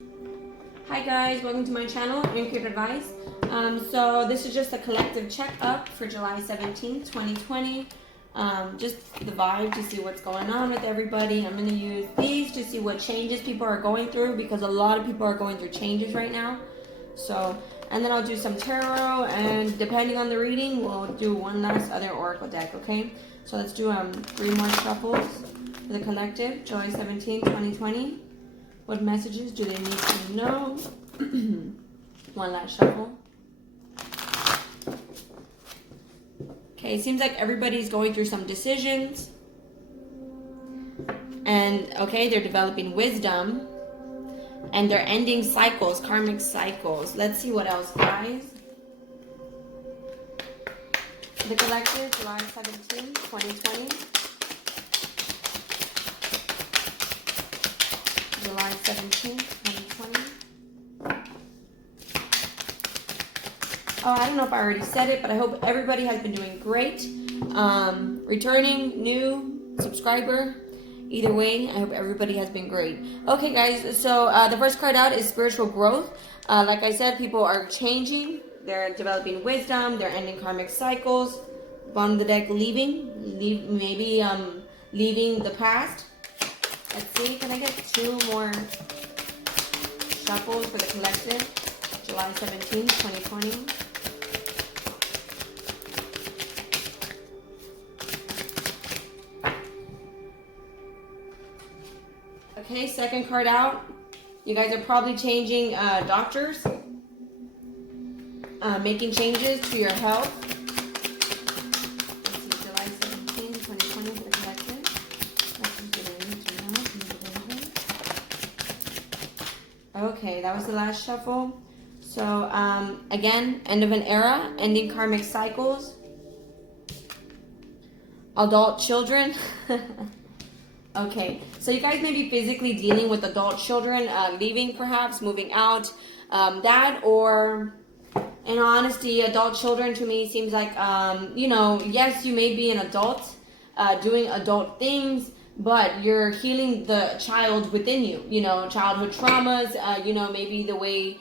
Hi guys, welcome to my channel, Anchoredadvice. So this is just a collective checkup for July 17th, 2020. Just the vibe to see what's going on with everybody. I'm going to use these to see what changes people are going through because a lot of people are going through changes right now. And then I'll do some tarot, and depending on the reading, we'll do one last other oracle deck, okay? So let's do 3 more shuffles for the collective, July 17th, 2020. What messages do they need to know? One last shuffle. Okay, it seems like everybody's going through some decisions. And, okay, they're developing wisdom. And they're ending cycles, karmic cycles. Let's see what else, guys. The collective, July 17, 2020. July 17, 2020. Oh, I don't know if I already said it, but I hope everybody has been doing great. Returning, new, subscriber. Either way, I hope everybody has been great. Okay, guys, so the first card out is spiritual growth. Like I said, people are changing. They're developing wisdom. They're ending karmic cycles. Bottom of the deck, leaving the past. Let's see, can I get 2 more shuffles for the collective? July 17, 2020. Okay, second card out. You guys are probably changing doctors, making changes to your health. Let's see, July 17, 2020 for the collective. Okay, that was the last shuffle. So, again, end of an era, ending karmic cycles. Adult children. Okay, so you guys may be physically dealing with adult children, leaving perhaps, moving out, or in honesty, adult children to me seems like, yes, you may be an adult, doing adult things, but you're healing the child within you, childhood traumas, maybe the way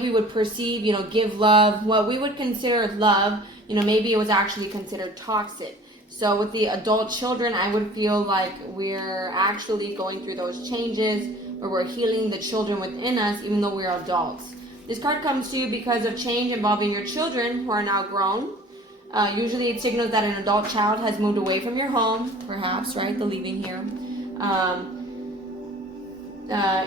we would perceive, give love, what we would consider love, maybe it was actually considered toxic. So with the adult children, I would feel like we're actually going through those changes where we're healing the children within us, even though we're adults. This card comes to you because of change involving your children who are now grown. Usually it signals that an adult child has moved away from your home, perhaps, right? The leaving here.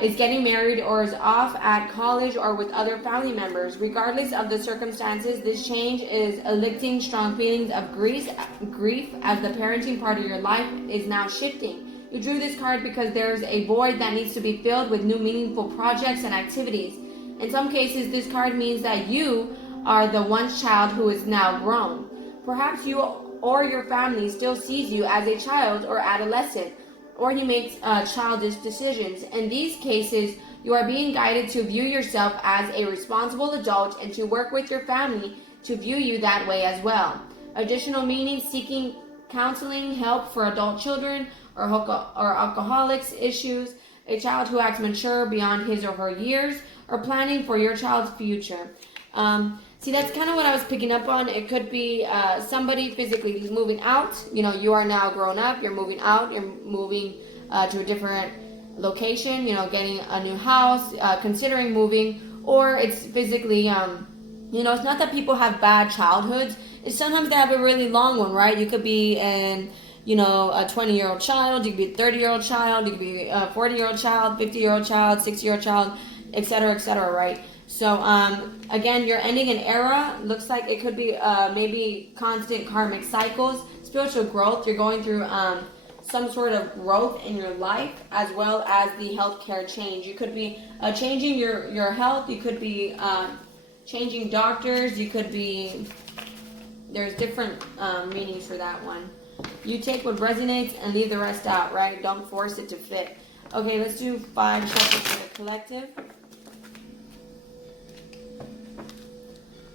Is getting married or is off at college or with other family members. Regardless of the circumstances, this change is eliciting strong feelings of grief as the parenting part of your life is now shifting. You drew this card because there's a void that needs to be filled with new meaningful projects and activities. In some cases, this card means that you are the once child who is now grown. Perhaps you or your family still sees you as a child or adolescent, or you make childish decisions. In these cases, you are being guided to view yourself as a responsible adult and to work with your family to view you that way as well. Additional meaning, seeking counseling, help for adult children or alcoholics issues, a child who acts mature beyond his or her years, or planning for your child's future. See, that's kind of what I was picking up on. It could be somebody physically moving out. You are now grown up. You're moving out. You're moving to a different location, getting a new house, considering moving. Or it's physically, it's not that people have bad childhoods. It's sometimes they have a really long one, right? You could be a 20-year-old child. You could be a 30-year-old child. You could be a 40-year-old child, 50-year-old child, 60-year-old child, etc., right? So, again, you're ending an era. Looks like it could be maybe constant karmic cycles, spiritual growth. You're going through some sort of growth in your life, as well as the healthcare change. You could be changing your health. You could be changing doctors. You could be... There's different meanings for that one. You take what resonates and leave the rest out, right? Don't force it to fit. Okay, let's do 5 shuffles for the collective.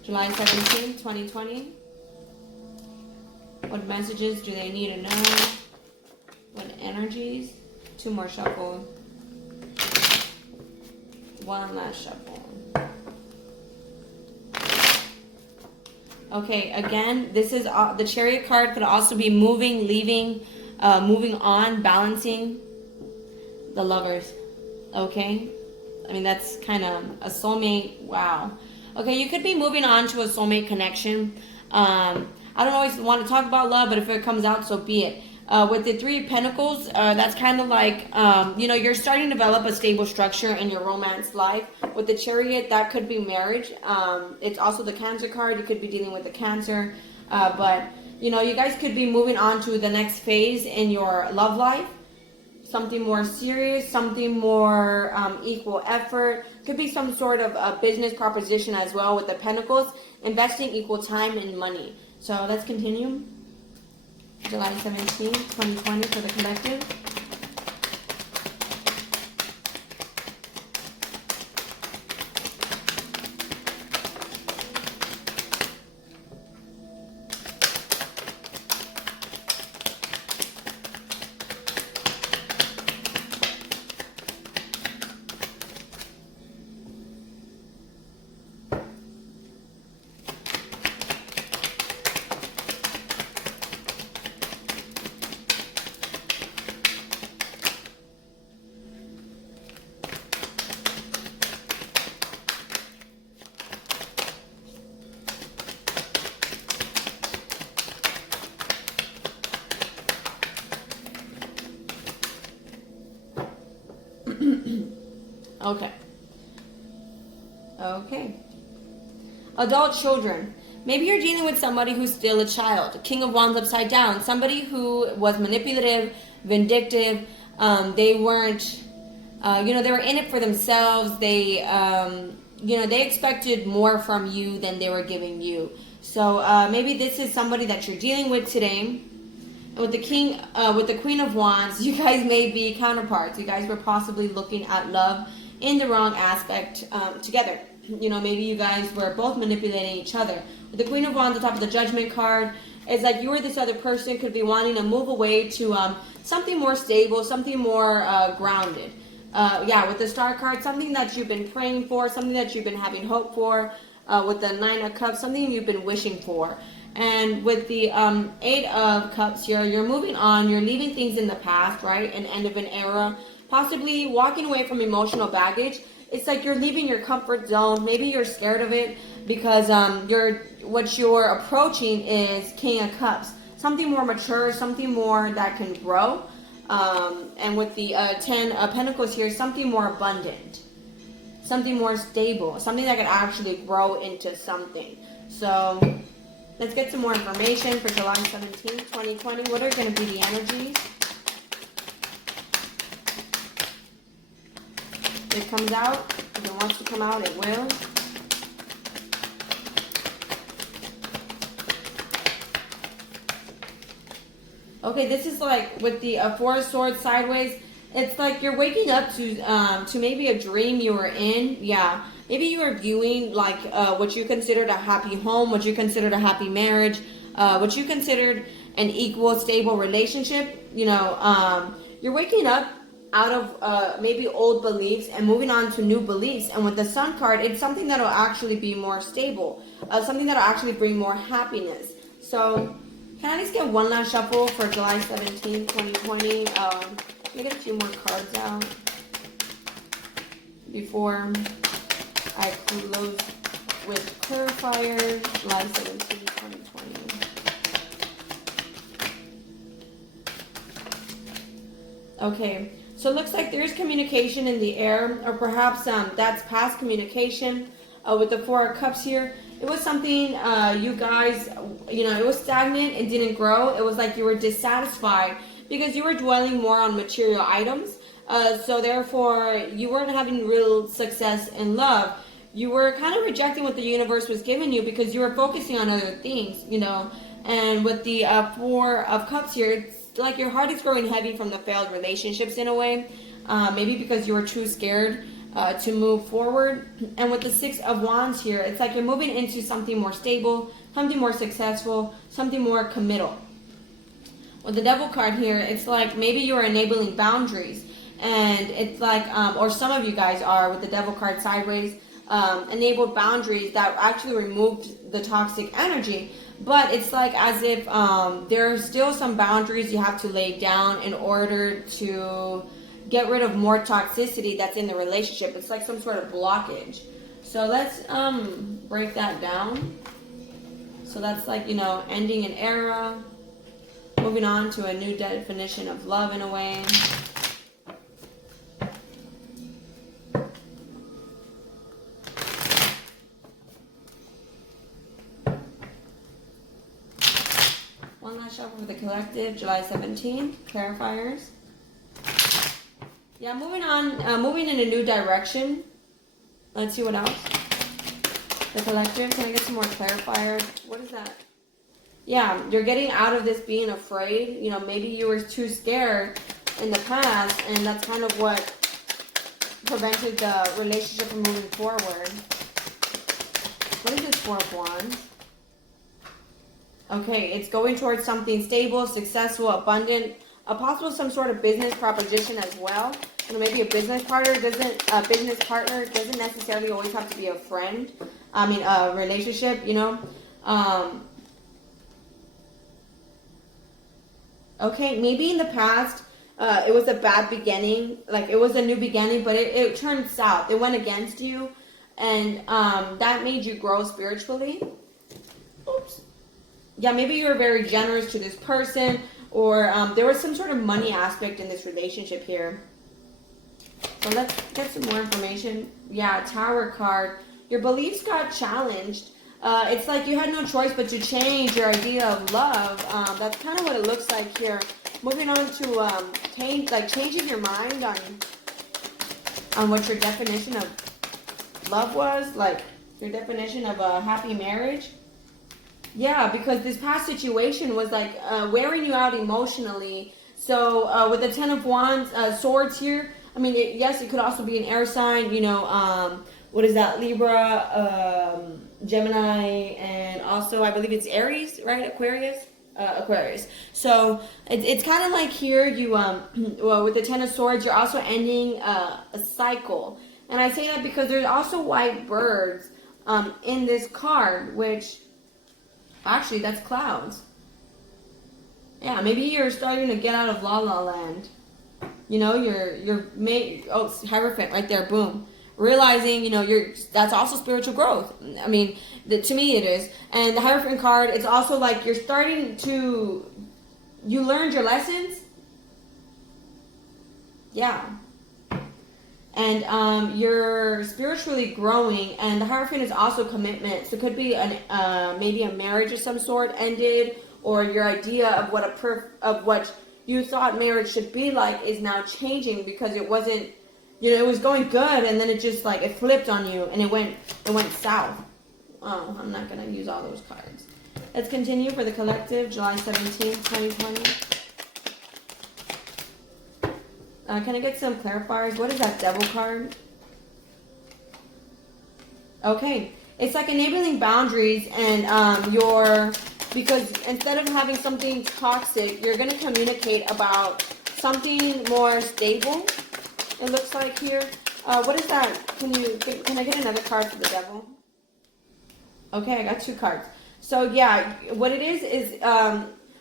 July 17, 2020. What messages do they need to know? What energies? 2 more shuffles. One last shuffle. Okay, again, this is the Chariot card could also be moving, leaving, moving on, balancing. The Lovers. Okay, I mean, that's kind of a soulmate. Wow. Okay, you could be moving on to a soulmate connection. I don't always want to talk about love, but if it comes out, so be it. With the Three of Pentacles, that's kind of like, you're starting to develop a stable structure in your romance life. With the Chariot, that could be marriage. It's also the Cancer card. You could be dealing with the Cancer. But, you guys could be moving on to the next phase in your love life. Something more serious, something more equal effort. Could be some sort of a business proposition as well with the Pentacles. Investing equal time and money. So let's continue. July 17, 2020 for the collective. Okay. Adult children. Maybe you're dealing with somebody who's still a child. King of Wands upside down. Somebody who was manipulative, vindictive. They weren't, they were in it for themselves. They, they expected more from you than they were giving you. So maybe this is somebody that you're dealing with today. With the Queen of Wands, you guys may be counterparts. You guys were possibly looking at love in the wrong aspect together. Maybe you guys were both manipulating each other. With the Queen of Wands on top of the Judgment card, it's like you or this other person could be wanting to move away to something more stable, something more grounded. With the Star card, something that you've been praying for, something that you've been having hope for. With the Nine of Cups, something you've been wishing for. And with the Eight of Cups here, you're moving on. You're leaving things in the past, right? An end of an era. Possibly walking away from emotional baggage. It's like you're leaving your comfort zone. Maybe you're scared of it because what you're approaching is King of Cups. Something more mature, something more that can grow. And with the Ten of Pentacles here, something more abundant. Something more stable. Something that can actually grow into something. So let's get some more information for July 17, 2020. What are going to be the energies? It comes out. If it wants to come out, it will. Okay, this is like with the Four of Swords sideways. It's like you're waking up to maybe a dream you were in. Yeah, maybe you are viewing like what you considered a happy home, what you considered a happy marriage, what you considered an equal, stable relationship. You're waking up out of maybe old beliefs and moving on to new beliefs. And with the Sun card, it's something that will actually be more stable, something that will actually bring more happiness. So can I just get one last shuffle for July 17, 2020? Let me get a few more cards out before I close with Clarifier, July 17, 2020. Okay, so it looks like there's communication in the air, or perhaps that's past communication. With the Four of Cups here, it was something you guys, it was stagnant, it didn't grow. It was like you were dissatisfied because you were dwelling more on material items. So therefore, you weren't having real success in love. You were kind of rejecting what the universe was giving you because you were focusing on other things, And with the Four of Cups here, it's like your heart is growing heavy from the failed relationships in a way. Maybe because you were too scared to move forward. And with the Six of Wands here, it's like you're moving into something more stable, something more successful, something more committal. With the Devil card here, it's like maybe you're enabling boundaries. And it's like, or some of you guys are with the devil card sideways, enabled boundaries that actually removed the toxic energy. But it's like as if there are still some boundaries you have to lay down in order to get rid of more toxicity that's in the relationship. It's like some sort of blockage. So let's break that down. So that's like, ending an era, moving on to a new definition of love in a way. One last shuffle for the collective, July 17th, clarifiers. Yeah, moving on, moving in a new direction. Let's see what else. The collective, can I get some more clarifiers? What is that? Yeah, you're getting out of this being afraid. Maybe you were too scared in the past, and that's kind of what prevented the relationship from moving forward. What is this Four of Wands? Okay, it's going towards something stable, successful, abundant, possible some sort of business proposition as well. Maybe a business partner doesn't necessarily always have to be a friend. I mean, a relationship. Okay, maybe in the past it was a bad beginning, like it was a new beginning, but it turned south. It went against you, and that made you grow spiritually. Oops. Yeah, maybe you were very generous to this person, or there was some sort of money aspect in this relationship here. So let's get some more information. Yeah, Tower card. Your beliefs got challenged. It's like you had no choice but to change your idea of love. That's kind of what it looks like here. Moving on to changing your mind on what your definition of love was, like your definition of a happy marriage. Yeah, because this past situation was like wearing you out emotionally. So with the Ten of Wands, swords here, I mean, yes, it could also be an air sign, what is that, Libra, Gemini, and also I believe it's Aries, right, Aquarius? Aquarius. So it's kind of like here you, well, with the Ten of Swords, you're also ending a cycle. And I say that because there's also white birds in this card, which... Actually, that's clouds. Yeah, maybe you're starting to get out of La La Land. Hierophant right there, boom. Realizing, that's also spiritual growth. I mean, to me it is. And the Hierophant card, it's also like you're starting to, you learned your lessons. Yeah. And you're spiritually growing, and the Hierophant is also commitment. So it could be maybe a marriage of some sort ended, or your idea of what you thought marriage should be like is now changing because it wasn't, it was going good, and then it just like it flipped on you and it went south. Oh, I'm not gonna use all those cards. Let's continue for the collective, July 17th, 2020. Can I get some clarifiers? What is that devil card? Okay. It's like enabling boundaries, and because instead of having something toxic, you're going to communicate about something more stable, it looks like here. What is that? Can I get another card for the devil? Okay, I got two cards. So yeah, what it is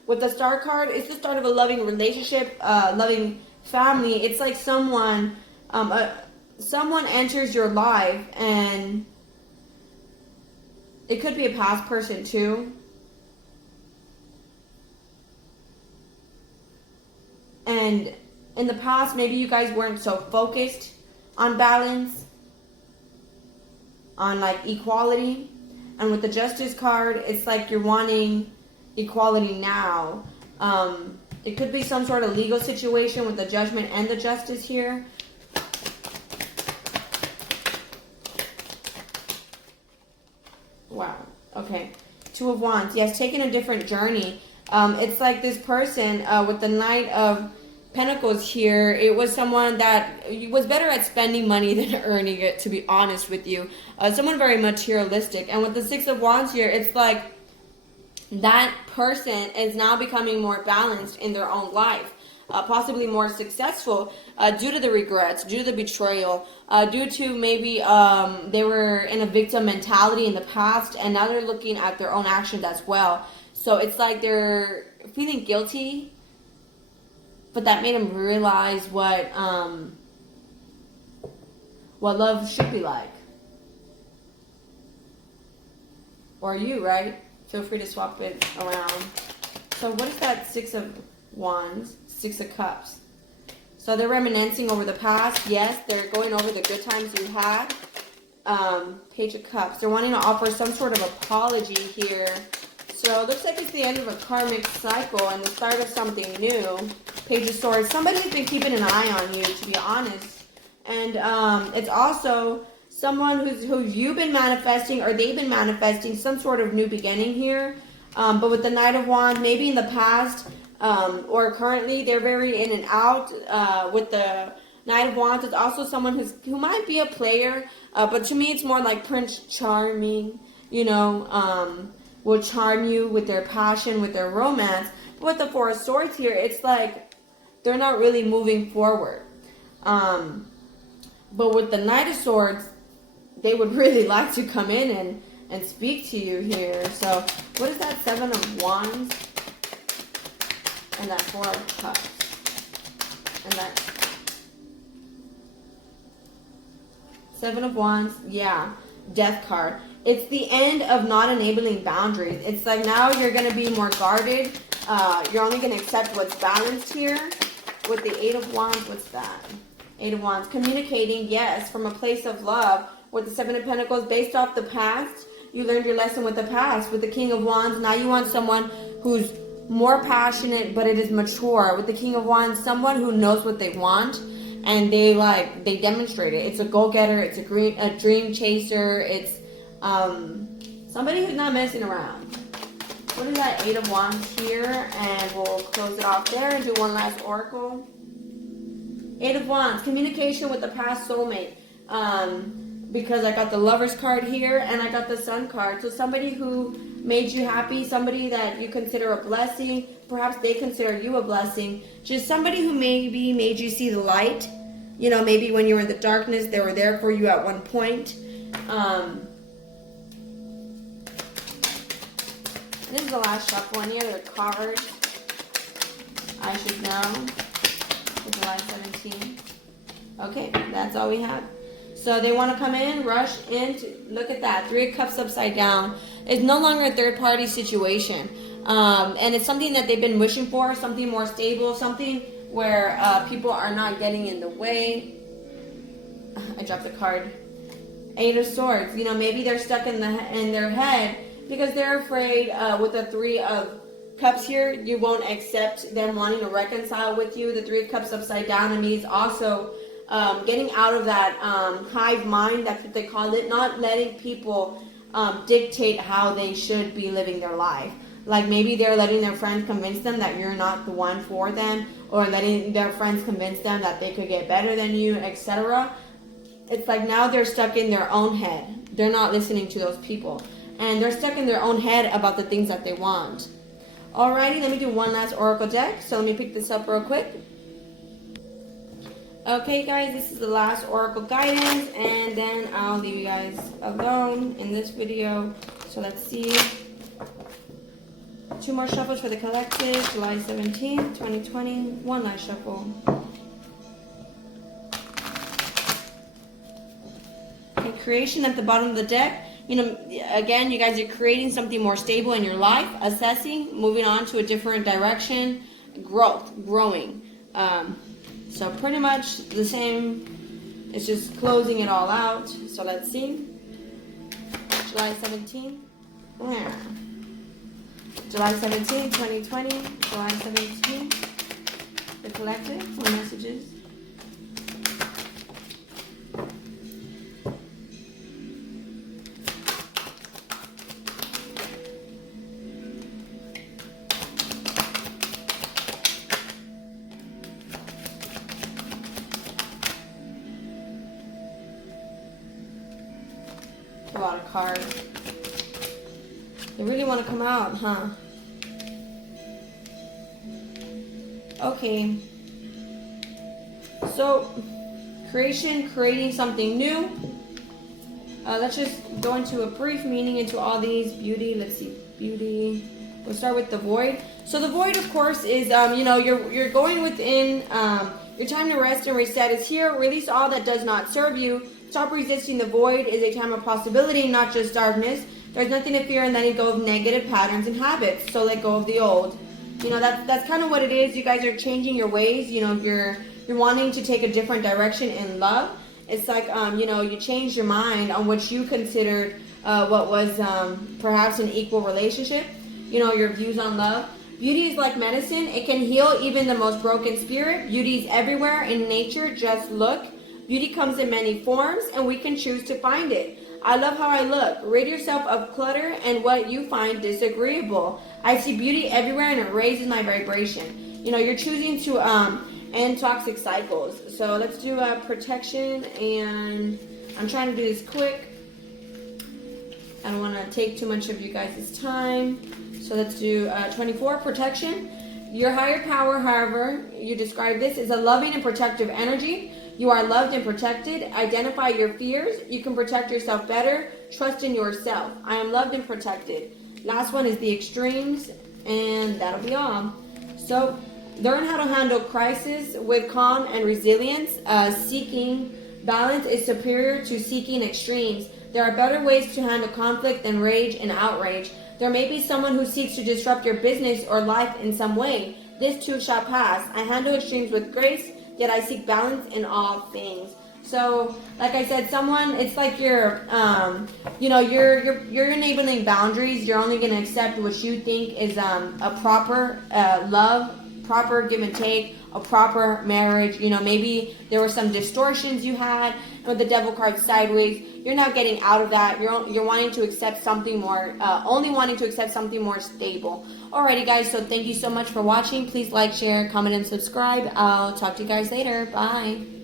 with the star card, it's the start of a loving relationship, loving family. It's like someone enters your life, and it could be a past person too. And in the past, maybe you guys weren't so focused on balance, on like equality. And with the Justice card, it's like you're wanting equality now. It could be some sort of legal situation with the Judgment and the Justice here. Wow. Okay. Two of Wands. Yes, taking a different journey. It's like this person with the Knight of Pentacles here. It was someone that was better at spending money than earning it, to be honest with you. Someone very materialistic. And with the Six of Wands here, it's like that person is now becoming more balanced in their own life. possibly more successful due to the regrets, due to the betrayal, due to maybe they were in a victim mentality in the past, and now they're looking at their own actions as well. So it's like they're feeling guilty, but that made them realize what love should be like. Or you, right? Feel free to swap it around. So what is that Six of Wands, Six of Cups? So they're reminiscing over the past. Yes, they're going over the good times you had. Page of Cups. They're wanting to offer some sort of apology here. So it looks like it's the end of a karmic cycle and the start of something new. Page of Swords. Somebody's been keeping an eye on you, to be honest. And it's also someone who you've been manifesting, or they've been manifesting some sort of new beginning here. But with the Knight of Wands, maybe in the past or currently, they're very in and out. With the Knight of Wands, it's also someone who might be a player, but to me, it's more like Prince Charming. You know, will charm you with their passion, with their romance. But with the Four of Swords here, it's like they're not really moving forward. But with the Knight of Swords, they would really like to come in and speak to you here. So what is that Seven of Wands? And that Four of Cups. And that Seven of Wands, yeah. Death card. It's the end of not enabling boundaries. It's like now you're going to be more guarded. You're only going to accept what's balanced here. With the Eight of Wands, what's that? Eight of Wands. Communicating, yes, from a place of love. With the Seven of Pentacles, based off the past, you learned your lesson with the past. With the King of Wands, now you want someone who's more passionate, but it is mature. With the King of Wands, someone who knows what they want, and they demonstrate it. It's a go-getter. It's a dream chaser. It's somebody who's not messing around. What is that Eight of Wands here? And we'll close it off there and do one last oracle. Eight of Wands, communication with the past soulmate. Because I got the Lovers card here and I got the Sun card. So somebody who made you happy, somebody that you consider a blessing, perhaps they consider you a blessing. Just somebody who maybe made you see the light. You know, maybe when you were in the darkness, they were there for you at one point. This is the last shuffle. Any other cards I should know for July 17th? Okay, that's all we have. So they want to come in, rush in. Look at that. Three of Cups upside down. It's no longer a third-party situation. And it's something that they've been wishing for, something more stable, something where people are not getting in the way. I dropped the card. Eight of Swords. You know, maybe they're stuck in their head because they're afraid with the Three of Cups here, you won't accept them wanting to reconcile with you. The Three of Cups upside down means also getting out of that hive mind, that's what they call it, not letting people dictate how they should be living their life. Like maybe they're letting their friends convince them that you're not the one for them, or letting their friends convince them that they could get better than you, etc. It's like now they're stuck in their own head. They're not listening to those people. And they're stuck in their own head about the things that they want. Alrighty, let me do one last oracle deck. So let me pick this up real quick. Okay guys, this is the last oracle guidance, and then I'll leave you guys alone in this video. So let's see. Two more shuffles for the collective, July 17th, 2020. One last shuffle. Okay, creation at the bottom of the deck. You know, again, you guys are creating something more stable in your life, assessing, moving on to a different direction, growing. So pretty much the same. It's just closing it all out. So let's see. July 17th. Yeah. July 17th, 2020. July 17th. The collective. What messages? A lot of cards. They really want to come out, huh? Okay. So, creation, creating something new. Let's just go into a brief meaning into all these. Beauty, let's see, beauty. We'll start with the void. So the void, of course, is, you're going within, your time to rest and reset is here. Release all that does not serve you. Stop resisting the void is a time of possibility, not just darkness. There's nothing to fear and letting go of negative patterns and habits. So let go of the old. That's kind of what it is. You guys are changing your ways. You're wanting to take a different direction in love. It's like, you changed your mind on what you considered what was perhaps an equal relationship. Your views on love. Beauty is like medicine. It can heal even the most broken spirit. Beauty is everywhere in nature. Just look. Beauty comes in many forms, and we can choose to find it. I love how I look. Rid yourself of clutter and what you find disagreeable. I see beauty everywhere, and it raises my vibration. You're choosing to end toxic cycles. So let's do protection, and I'm trying to do this quick. I don't want to take too much of you guys' time. So let's do 24, protection. Your higher power, however you describe this, is a loving and protective energy. You are loved and protected. Identify your fears. You can protect yourself better. Trust in yourself. I am loved and protected. Last one is the extremes, and that'll be all. So learn how to handle crisis with calm and resilience. Seeking balance is superior to seeking extremes. There are better ways to handle conflict than rage and outrage. There may be someone who seeks to disrupt your business or life in some way. This too shall pass. I handle extremes with grace, yet I seek balance in all things. So, like I said, it's like you're enabling boundaries. You're only going to accept what you think is a proper love, proper give and take, a proper marriage. Maybe there were some distortions you had with the devil card sideways. You're now getting out of that. You're wanting to accept something more, only wanting to accept something more stable. Alrighty, guys. So thank you so much for watching. Please like, share, comment, and subscribe. I'll talk to you guys later. Bye.